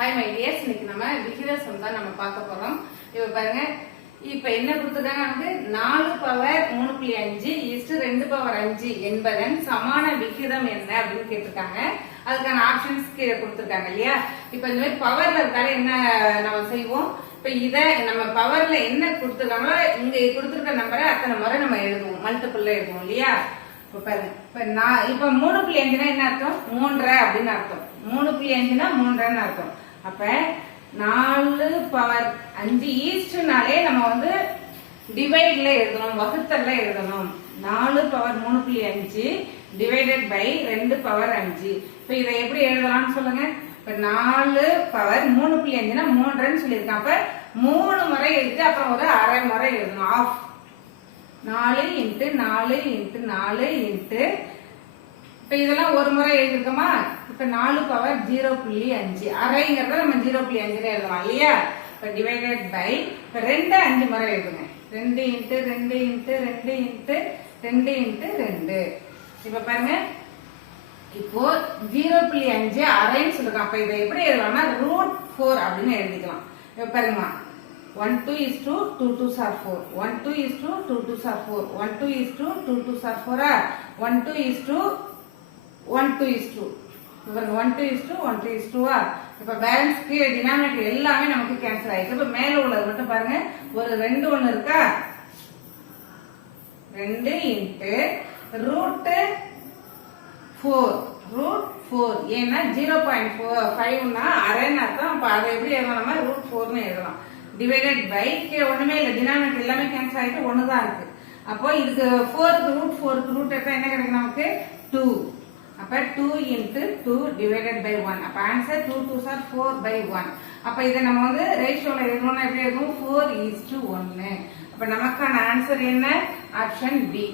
Hi my tears, இன்னைக்கு நம்ம விகித சம் தான் நம்ம பார்க்க போறோம். இப்ப பாருங்க, இப்ப என்ன கொடுத்துருக்காங்க நமக்கு 4 பவர் 3.5 இஸ்டு 2 பவர் 5 என்பதன் சமான விகிதம் என்ன அப்படின்னு கேட்டிருக்காங்க. அதுக்கான ஆப்ஷன்ஸ் கீழே கொடுத்துருக்காங்க இல்லையா. இப்ப இந்த மாதிரி பவர்ல இருக்கால என்ன நம்ம செய்வோம், இப்ப இத நம்ம பவர்ல என்ன கொடுத்துருக்காங்களோ இங்க கொடுத்துருக்க நம்பரை அத்தனை முறை நம்ம எழுதுவோம், மல்டிபிள்ல எழுதுவோம் இல்லையா. இப்ப பாருங்க, இப்ப 3.5னா என்ன அர்த்தம், 3 அப்படின்னு அர்த்தம். 3.5னா 3ன்னு அர்த்தம். அப்ப 4 பவர் 5 ஈஸ்ட்னாலே நம்ம வந்து டிவைட்ல எழுதணும், வகுத்தல்ல எழுதணும். 4 பவர் 3.5 டிவைடட் பை 2 பவர் 5. இப்ப இதை எப்படி எழுதலாம்னு சொல்லுங்க. இப்ப 4 பவர் 3.5னா 3ன்னு சொல்லியிருக்கான். அப்ப 3 முறை எழுதி அப்புறம் ஒரு அரை முறை எழுதணும். ஆஃப் 4 இன்ட்டு 4 இன்ட்டு 4 இன்ட்டு இப்ப இதெல்லாம் ஒரு முறை எழுதிருக்கோமா. இப்ப 4 பவர் 0.5 அரைங்கிறத நம்ம 0.5 எழுதலாம் இல்லையா. இப்ப டிவைடட் பை இப்ப 2 5 முறை எழுதுங்க. 2 இன்ட்டு 2 இன்ட்டு 2 இன்ட்டு 2 இன்ட்டு 2. இப்ப பாருங்க, இப்போ 0.5 அரைன்னு சொல்லிருக்கோம். அப்ப இதை எப்படி எழுதலாம்னா √4 அப்படின்னு எழுதிக்கலாம். இப்ப பாருங்கம்மா, 1 2 is to 2 2s are 4, 1 2 is to 2 2s are 4, 1 2 is to 2 2s are 4, 1 2 is to 1 2 is to 1 2 is to 1 2 is to. இப்ப பேலன்ஸ் கீழே டினாமினேட்டர் எல்லாமே நமக்கு கேன்சல் ஆயிடுச்சு. இப்ப மேல உள்ளது மட்டும் பாருங்க, ஒரு 2 1 இருக்கா, 2 இன்ட்டு √4 ஏன்னா 0.5னா அரைன்னு அர்த்தம். அப்ப அதை எப்படி எழுதலாம், நம்ம √4ன்னு எழுதலாம். டிவைடட் பை கீழே ஒண்ணுமே இல்லை, டினாமினேட்டர் எல்லாமே கேன்சல் ஆயிட்டு 1 தான் இருக்கு. அப்போ இதுக்கு 4க்கு √4க்கு எடுத்தா என்ன கிடைக்கும் நமக்கு 2. அப்ப 2 இன்ட்டு 2 டிவைடட் பை 1. அப்ப ஆன்சர் 2 2s are 4/1. அப்ப இதை நம்ம வந்து ரேஷியோல எழுதணும்னா எப்படி எழுதுவோம், 4:1. அப்ப நமக்கான ஆன்சர் என்ன, ஆப்ஷன் பி.